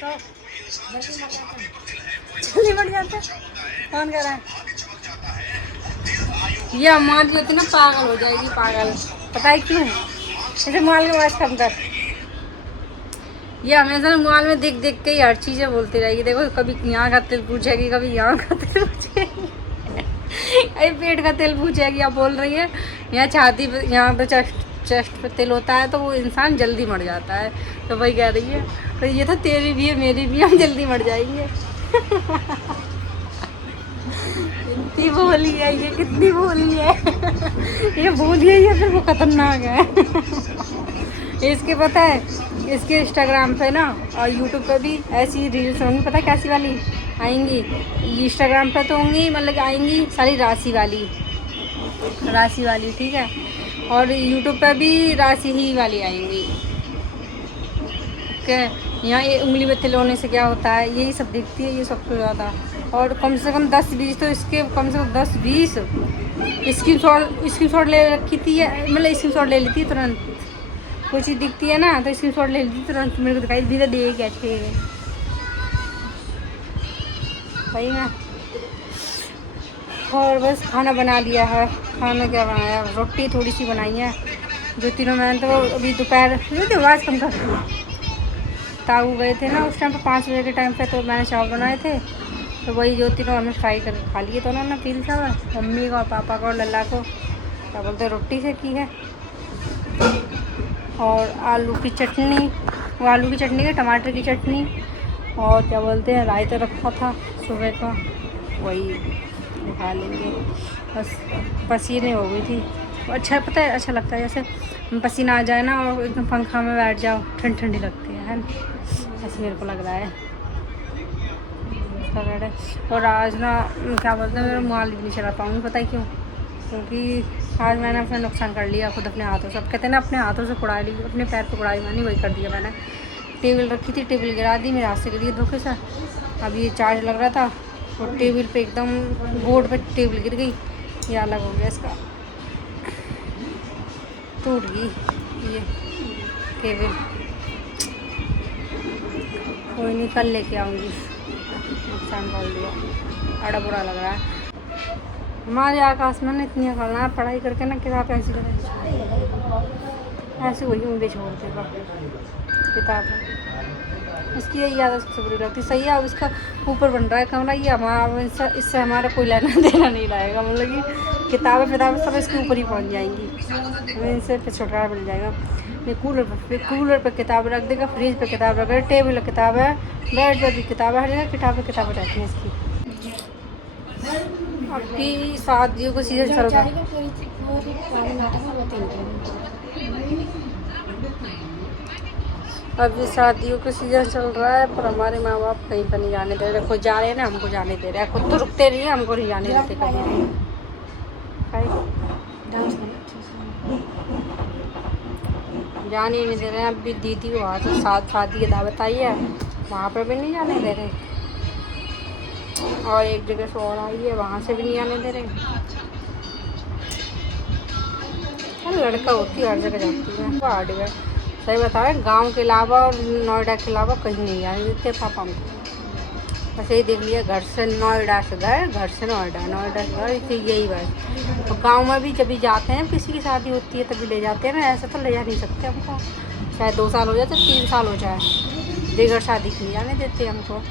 तो जल्दी बढ़ जाता है। कौन कह रहा है? ये अम्मा जो होती है ना पागल हो जाएगी, पागल। पता है क्यों? जैसे मोबाइल में आवाज कम कर। ये हमेशा मोबाइल में देख देख के ही हर चीज़ें बोलती रहेगी। देखो कभी यहाँ का तेल पूछेगी, कभी यहाँ का तेल पूछेगी, अरे पेट का तेल पूछेगी। आप बोल रही है यहाँ छाती पे, यहाँ पे चेस्ट पे तेल होता है तो वो इंसान जल्दी मर जाता है। तो वही कह रही है तो ये तो तेरी भी है मेरी भी, हम जल्दी मर जाएंगे। कितनी भोली है ये, कितनी भोली है। ये भोली है या फिर वो खतरनाक है। इसके पता है, इसके इंस्टाग्राम पे ना और यूट्यूब पे भी ऐसी रील्स होंगी, पता है कैसी वाली आएंगी। इंस्टाग्राम पे तो होंगी मतलब आएंगी सारी राशि वाली, ठीक है। और यूट्यूब पे भी राशि ही वाली आएंगी। ओके, यहाँ ये उंगली में तिल होने से क्या होता है, यही सब दिखती है ये सबसे ज़्यादा। और कम से कम 10-20 तो इसके कम से कम 10-20 स्क्रीनशॉट ले रखी थी, मतलब स्क्रीनशॉट ले लेती है तुरंत। कोई चीज़ दिखती है ना तो स्क्रीनशॉट ले लेती तुरंत, मेरे को दिखाई धीरे दे कैसे भाई ना। और बस खाना बना लिया है। खाना क्या बनाया, रोटी थोड़ी सी बनाई है जो तीनों। मैंने तो अभी दोपहर आवाज़ कम कर, ताऊ गए थे ना उस टाइम पे 5 बजे के टाइम पे, तो मैंने चावल बनाए थे तो वही जो तीनों हमने फ्राई करके खा लिए। तो उन्होंने तीन चावल, मम्मी को और पापा को और लल्ला को क्या बोलते हैं रोटी से की है। और आलू की चटनी, वो आलू की चटनी है, टमाटर की चटनी, और क्या बोलते हैं रायता रखा था सुबह का, वही खा लेंगे। बस पसीने हो गई थी। अच्छा पता है, अच्छा लगता है जैसे पसीना आ जाए ना और एकदम पंखा में बैठ जाओ, ठंडी लगती है ना, ऐसे मेरे को लग रहा है। और आज ना क्या बोलते हैं मेरा मोबाइल भी नहीं चला पाऊँगी, पता है क्यों? क्योंकि आज मैंने अपना नुकसान कर लिया खुद अपने हाथों से। अब कहते हैं ना अपने हाथों से कुड़ाई ली, अपने पैर पर कुड़ाई मानी, वही कर दिया मैंने। टेबल रखी थी, टेबल गिरा दी, मेरे हाथ से गिरी धोखे से। अब ये चार्ज लग रहा था और टेबल पे एकदम बोर्ड पे टेबल गिर गई, ये अलग हो गया, इसका टूट गई ये केबल। कोई नहीं, कल लेके आऊँगी। नुकसान कर दिया, बड़ा बुरा लग रहा है। हमारे आकाश में इतनी करना है पढ़ाई करके ना, किताब ऐसी करें ऐसे वही उंगली छोड़ देगा किताब में। इसकी यही आदत सबसे बुरी लगती। सही है, अब इसका ऊपर बन रहा है कमरा, ये हमारा इससे हमारा कोई लेना देना नहीं रहेगा। मतलब कि किताबें सब इसके ऊपर ही पहुंच जाएंगी, हमें इनसे फिर छुटकारा मिल जाएगा। ये कूलर पर किताब रख देगा, फ्रिज पर किताब रख देगा, टेबल पर किताब है, बेड पर भी किताब है, हर जगह किताबें रहती हैं इसकी। आपकी शादियों का सीजन चल रहा है, अभी शादियों का सीजन चल रहा है, पर हमारे माँ बाप कहीं पर नहीं जाने दे रहे। खुद जा रहे हैं ना, हमको जाने दे रहे हैं। खुद तो रुकते नहीं है, हमको नहीं जाने देते कभी। जाने ही नहीं दे रहे हैं। अभी दीदी वहाँ से शादी की दावत आई है, वहाँ पर भी नहीं जाने दे रहे। और एक जगह से और आई है, वहाँ से भी नहीं आने दे रहे। लड़का होती है हर जगह जाती है, वो हार्ड है। सही बता रहे, गांव के अलावा और नोएडा के अलावा कहीं नहीं जाने देते पापा हमको। बस यही देख लिया, घर से नोएडा से घर से नोएडा, नोएडा से घर, इसे यही बात। तो गांव में भी जब भी जाते हैं, किसी की शादी होती है तभी ले जाते हैं ना, ऐसा तो ले जा नहीं सकते हमको। चाहे 2 साल हो जाए, चाहे 3 साल हो जाए, बेघर शादी की नहीं जाने देते हमको।